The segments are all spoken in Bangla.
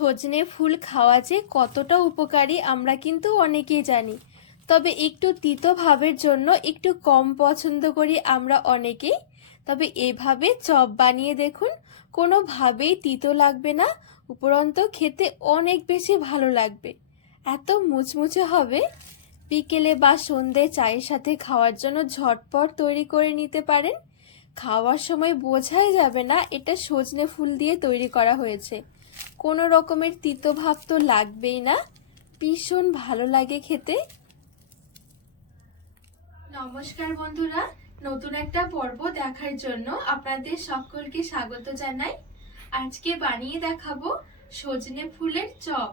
সজনে ফুল খাওয়া যে কতটা উপকারী আমরা কিন্তু অনেকেই জানি, তবে একটু তিতো ভাবের জন্য একটু কম পছন্দ করি আমরা অনেকেই। তবে এভাবে চপ বানিয়ে দেখুন, কোনোভাবেই তিতো লাগবে না, উপরন্তু খেতে অনেক বেশি ভালো লাগবে, এত মুচমুচে হবে। বিকেলে বা সন্ধ্যে চায়ের সাথে খাওয়ার জন্য ঝটপট তৈরি করে নিতে পারেন। খাওয়ার সময় বোঝাই যাবে না এটা সজনে ফুল দিয়ে তৈরি করা হয়েছে। কোনো রকমের তিতো ভাব তো লাগবেই না, ভীষণ ভালো লাগে খেতে। নমস্কার বন্ধুরা, নতুন একটা পর্ব দেখার জন্য আপনাদের সকলকে স্বাগত জানাই। আজকে বানিয়ে দেখাবো সজনে ফুলের চপ।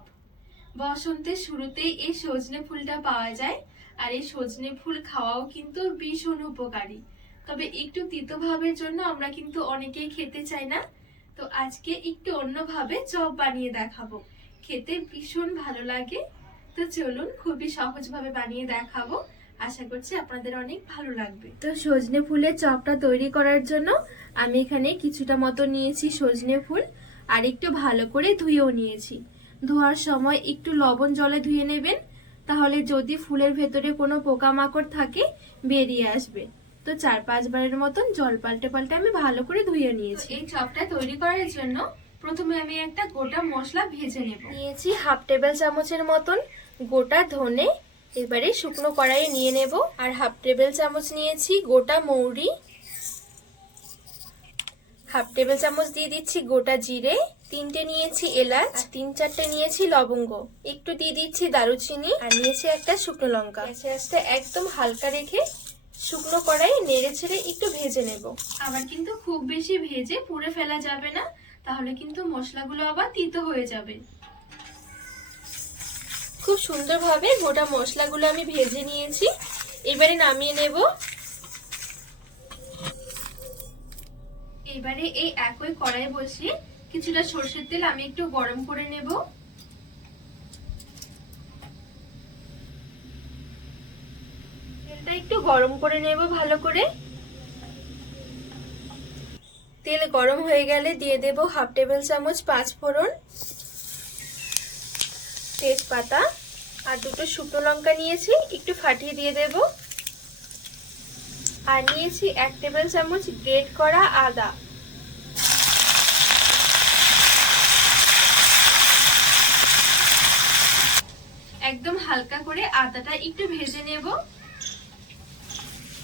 বসন্তের শুরুতেই এই সজনে ফুলটা পাওয়া যায়, আর এই সজনে ফুল খাওয়াও কিন্তু ভীষণ উপকারী। তবে একটু তিতো ভাবের জন্য আমরা কিন্তু অনেকেই খেতে চাই না। তো আজকে একটু অন্যভাবে চপ বানিয়ে দেখাবো, খেতে ভীষণ ভালো লাগে। তো চলুন খুবই সহজভাবে বানিয়ে দেখাবো, আশা করছি আপনাদের অনেক ভালো লাগবে। তো সজনে ফুলের চপটা তৈরি করার জন্য আমি এখানে কিছুটা মতো নিয়েছি সজনে ফুল, আর একটু ভালো করে ধুয়েও নিয়েছি। ধোয়ার সময় একটু লবণ জলে ধুয়ে নেবেন, তাহলে যদি ফুলের ভেতরে কোনো পোকামাকড় থাকে বেরিয়ে আসবে। তো 4-5 বারের মতন জল পাল্টে পাল্টে আমি ভালো করে ধুয়ে নিয়েছি। এই চপটা তৈরি করার জন্য প্রথমে আমি একটা গোটা মশলা ভেজে নেব। নিয়েছি হাফ টেবিল চামচের মতন গোটা ধনে, এবারে শুকনো কড়াইয়ে নিয়ে নেব। আর হাফ টেবিল চামচ নিয়েছি গোটা মৌরি, হাফ টেবিল চামচ দিয়ে দিচ্ছি গোটা জিরে, 3টে নিয়েছি এলাচ, 3-4টে নিয়েছি লবঙ্গ, একটু দিয়ে দিচ্ছি দারুচিনি, আর নিয়েছি একটা শুকনো লঙ্কা। গ্যাসের আঁচটা একদম হালকা রেখে শুকনো কড়াই নেড়ে ছেড়ে একটু ভেজে নেব। আবার কিন্তু খুব বেশি ভেজে পুড়ে ফেলা যাবে না, তাহলে কিন্তু মশলাগুলো আবার তিতো হয়ে যাবে। খুব সুন্দরভাবে গোটা মশলাগুলো আমি ভেজে নিয়েছি, এবারে নামিয়ে নেব। এবারে এই একই কড়াই বসিয়ে কিছুটা সরষের তেল আমি একটু গরম করে নেব। তেলটা একটু গরম করে নেব ভালো করে। তেল গরম হয়ে গেলে দিয়ে দেব হাফ টেবিল চামচ 5 ফোড়ন, তেজপাতা আর 2টো শুকনো লঙ্কা নিয়েছি, একটু ফাটিয়ে দিয়ে দেব। আর নিয়েছি 1 টেবিল চামচ গ্রেট করা আদা। একদম হালকা করে আদাটা একটু ভেজে নেব।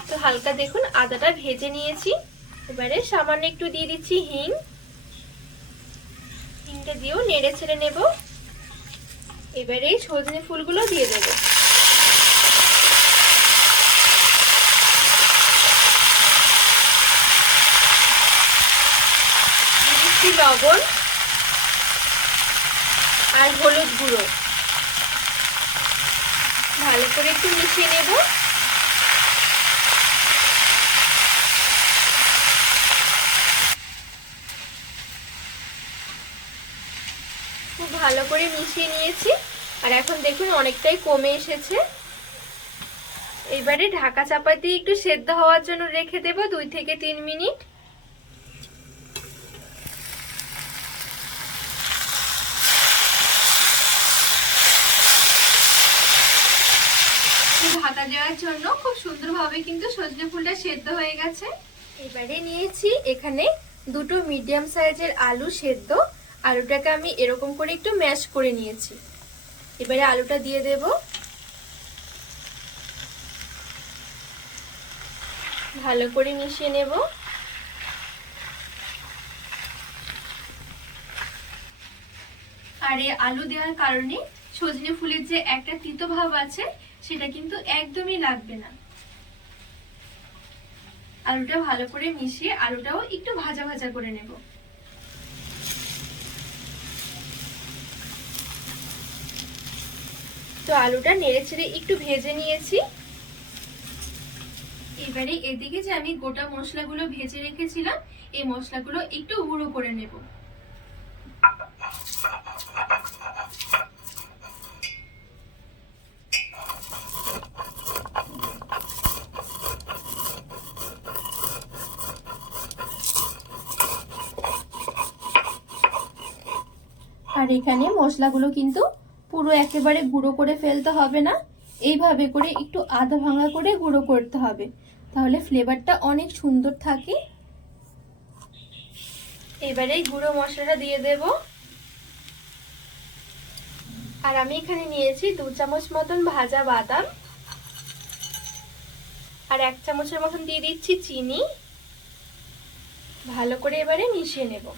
তো হালকা দেখুন আদাটা ভেজে নিয়েছি। এবারে সামান্য একটু দিয়ে দিচ্ছি হিং, হিংটা দিয়েও নেড়ে ছেড়ে নেব। এবারে সজনে ফুলগুলো দিয়ে দেব। দিচ্ছি লবণ আর হলুদ গুঁড়ো, ভালো করে একটু মিশিয়ে নেব। খুব ভালো করে মিশিয়ে নিয়েছি, আর এখন দেখুন অনেকটাই কমে এসেছে। এবারে ঢাকা চাপা দিয়ে একটু সেদ্ধ হওয়ার জন্য রেখে দেব 2 থেকে 3 মিনিট। ঢাকা দেওয়ার জন্য খুব সুন্দরভাবে কিন্তু সজনে ফুলটা সেদ্ধ হয়ে গেছে। এবারে নিয়েছি এখানে 2টো মিডিয়াম সাইজের আলু সেদ্ধ, আলুটাকে আমি এরকম করে একটু ম্যাশ করে নিয়েছি। এবারে আলুটা দিয়ে দেব। ভালো করে মিশিয়ে নেব। আর এই আলু দেওয়ার কারণে সজনে ফুলের যে একটা তিতো ভাব আছে সেটা কিন্তু একদমই লাগবে না। আলুটা ভালো করে মিশিয়ে আলুটাও একটু ভাজা ভাজা করে নেব। তো আলুটা নেড়ে ছেড়ে একটু ভেজে নিয়েছি। এবারে এদিকে যে আমি গোটা মশলাগুলো ভেজে রেখেছিলাম, এই মশলাগুলো একটু গুঁড়ো করে নেব। আর আর এখানে মশলাগুলো কিন্তু পুরো একেবারে গুঁড়ো করে ফেলতে হবে না, এইভাবে করে একটু আধা ভাঙা করে গুঁড়ো করতে হবে, তাহলে ফ্লেভারটা অনেক সুন্দর থাকে। এবারে এই গুঁড়ো মশলাটা দিয়ে দেব। আর আমি এখানে নিয়েছি 2 চামচ মতন ভাজা বাদাম, আর 1 চামচের মতন দিয়ে দিচ্ছি চিনি। ভালো করে এবারে মিশিয়ে নেব।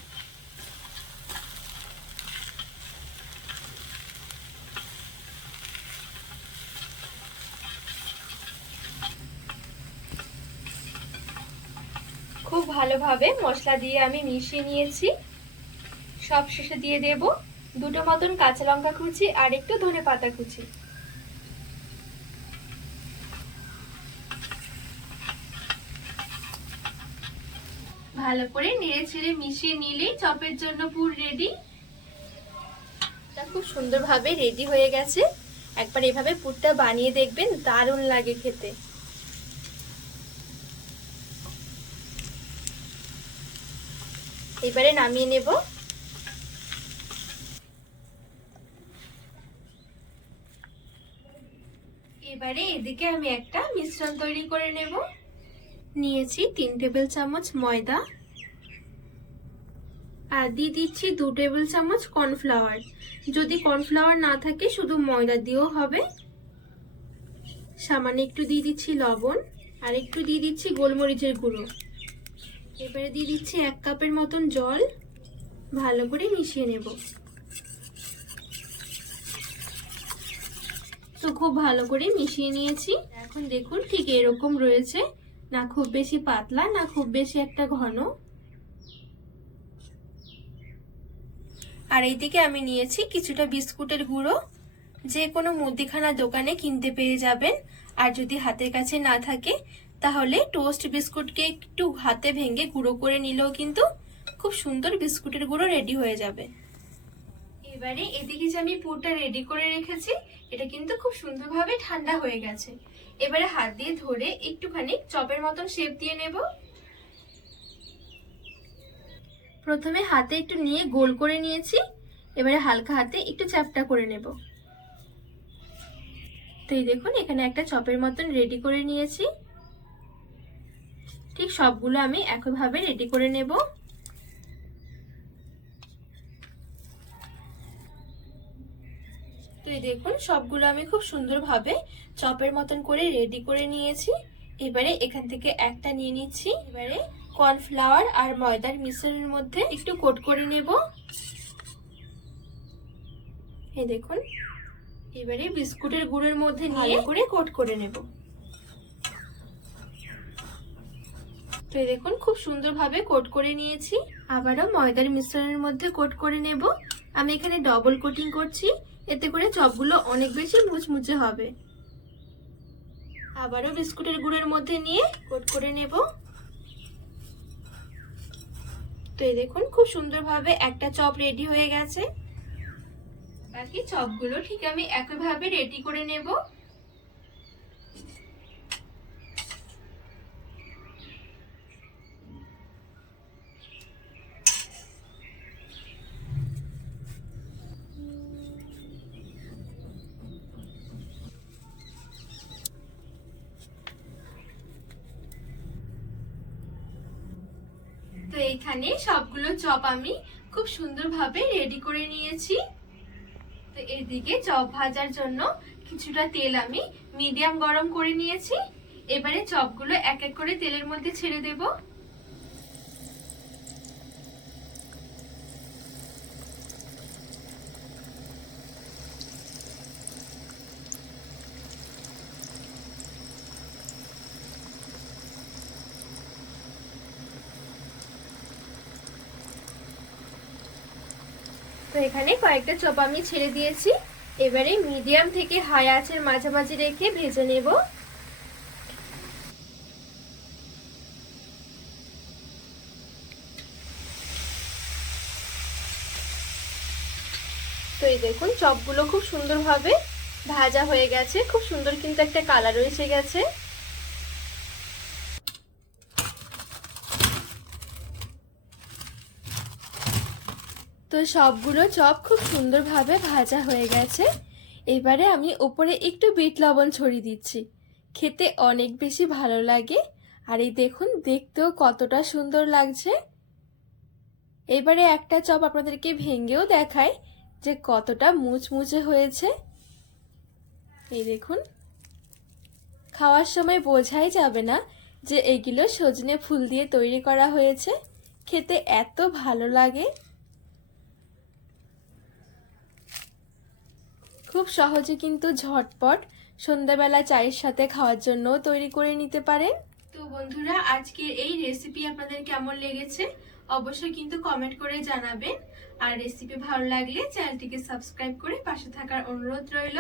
খুব ভালোভাবে মশলা দিয়ে আমি মিশিয়ে নিয়েছি। সব শেষে দিয়ে দেব 2টো মতন কাঁচা লঙ্কা কুচি আর একটু ধনেপাতা কুচি। ভালো করে নেড়ে ছেড়ে মিশিয়ে নিলেই চপের জন্য পুর রেডি। এটা খুব সুন্দরভাবে রেডি হয়ে গেছে। একবার এভাবে পুরটা বানিয়ে দেখবেন, দারুণ লাগে খেতে। এবারে নামিয়ে নেব। এবারে এদিকে আমি একটা মিশ্রণ তৈরি করে নেব। নিয়েছি 3 টেবিল চামচ ময়দা, আর দিয়ে দিচ্ছি 2 টেবিল চামচ কর্নফ্লাওয়ার। যদি কর্নফ্লাওয়ার না থাকে শুধু ময়দা দিয়েও হবে। সামান্য একটু দিয়ে দিচ্ছি লবণ, আর একটু দিয়ে দিচ্ছি গোলমরিচের গুঁড়ো। এবারে দিয়ে দিচ্ছি 1 কাপের মতন জল। ভালো করে মিশিয়ে নেব। তো খুব ভালো করে মিশিয়ে নিয়েছি। এখন দেখুন ঠিক এরকম রয়েছে, না খুব বেশি পাতলা না খুব বেশি একটা ঘন। আর এইদিকে আমি নিয়েছি কিছুটা বিস্কুটের গুঁড়ো, যে কোনো মুদিখানা দোকানে কিনতে পেয়ে যাবেন। আর যদি হাতের কাছে না থাকে তাহলে টোস্ট বিস্কুটকে একটু হাতে ভেঙে গুঁড়ো করে নিলেও কিন্তু খুব সুন্দর বিস্কুটের গুঁড়ো রেডি হয়ে যাবে। এবারে এদিকে যে আমি পুরটা রেডি করে রেখেছি, এটা কিন্তু খুব সুন্দরভাবে ঠান্ডা হয়ে গেছে। এবারে হাত দিয়ে ধরে একটুখানি চপের মতন শেপ দিয়ে নেব। প্রথমে হাতে একটু নিয়ে গোল করে নিয়েছি, এবারে হালকা হাতে একটু চ্যাপটা করে নেব। তো এই দেখুন এখানে একটা চপের মতন রেডি করে নিয়েছি। ঠিক সবগুলো আমি একইভাবে রেডি করে নেব। তো এই দেখুন সবগুলো আমি খুব সুন্দরভাবে চপের মতন করে রেডি করে নিয়েছি। এবারে এখান থেকে একটা নিয়ে নিচ্ছি। এবারে কর্নফ্লাওয়ার আর ময়দার মিশ্রণের মধ্যে একটু কোট করে নেব। এই দেখুন এবারে বিস্কুটের গুঁড়োর মধ্যে নিয়ে করে কোট করে নেব। তো এই দেখুন খুব সুন্দরভাবে কোট করে নিয়েছি। আবারও ময়দার মিশ্রণের মধ্যে কোট করে নেব। আমি এখানে ডবল কোটিং করছি, এতে করে চপগুলো অনেক বেশি মুচমুচে হবে। আবারও বিস্কুটের গুঁড়োর মধ্যে নিয়ে কোট করে নেব। তো এই দেখুন খুব সুন্দরভাবে একটা চপ রেডি হয়ে গেছে। বাকি চপগুলো ঠিক আমি একইভাবে রেডি করে নেব। তো এইখানে সবগুলো চপ আমি খুব সুন্দরভাবে রেডি করে নিয়েছি। তো এদিকে চপ ভাজার জন্য কিছুটা তেল আমি মিডিয়াম গরম করে নিয়েছি। এবারে চপগুলো এক এক করে তেলের মধ্যে ছেড়ে দেব। তো এখানে কয়েকটা চপ আমি ছেড়ে দিয়েছি। এবারে মিডিয়াম থেকে হাই আঁচের মাঝামাঝি রেখে ভেজে নেব। তো এই দেখুন চপগুলো খুব সুন্দরভাবে ভাজা হয়ে গেছে, খুব সুন্দর কিন্তু একটা কালার এসে গেছে। তো তো সবগুলো চপ খুব সুন্দরভাবে ভাজা হয়ে গেছে। এবারে আমি উপরে একটু বিট লবণ ছড়িয়ে দিচ্ছি। খেতে অনেক বেশি ভালো লাগে। আর এই দেখুন, দেখতেও কতটা সুন্দর লাগছে। এবারে একটা চপ আপনাদেরকে ভেঙেও দেখাই যে কতটা মুচমুচে হয়েছে। এই দেখুন, খাওয়ার সময় বোঝাই যাবে না যে এগুলো সজনে ফুল দিয়ে তৈরি করা হয়েছে। খেতে এত ভালো লাগে। খুব সহজে কিন্তু ঝটপট সন্ধ্যাবেলা চায়ের সাথে খাওয়ার জন্য তৈরি করে নিতে পারেন। তো বন্ধুরা, আজকের এই রেসিপি আপনাদের কেমন লেগেছে অবশ্যই কিন্তু কমেন্ট করে জানাবেন। আর রেসিপি ভালো লাগলে চ্যানেলটিকে সাবস্ক্রাইব করে পাশে থাকার অনুরোধ রইল।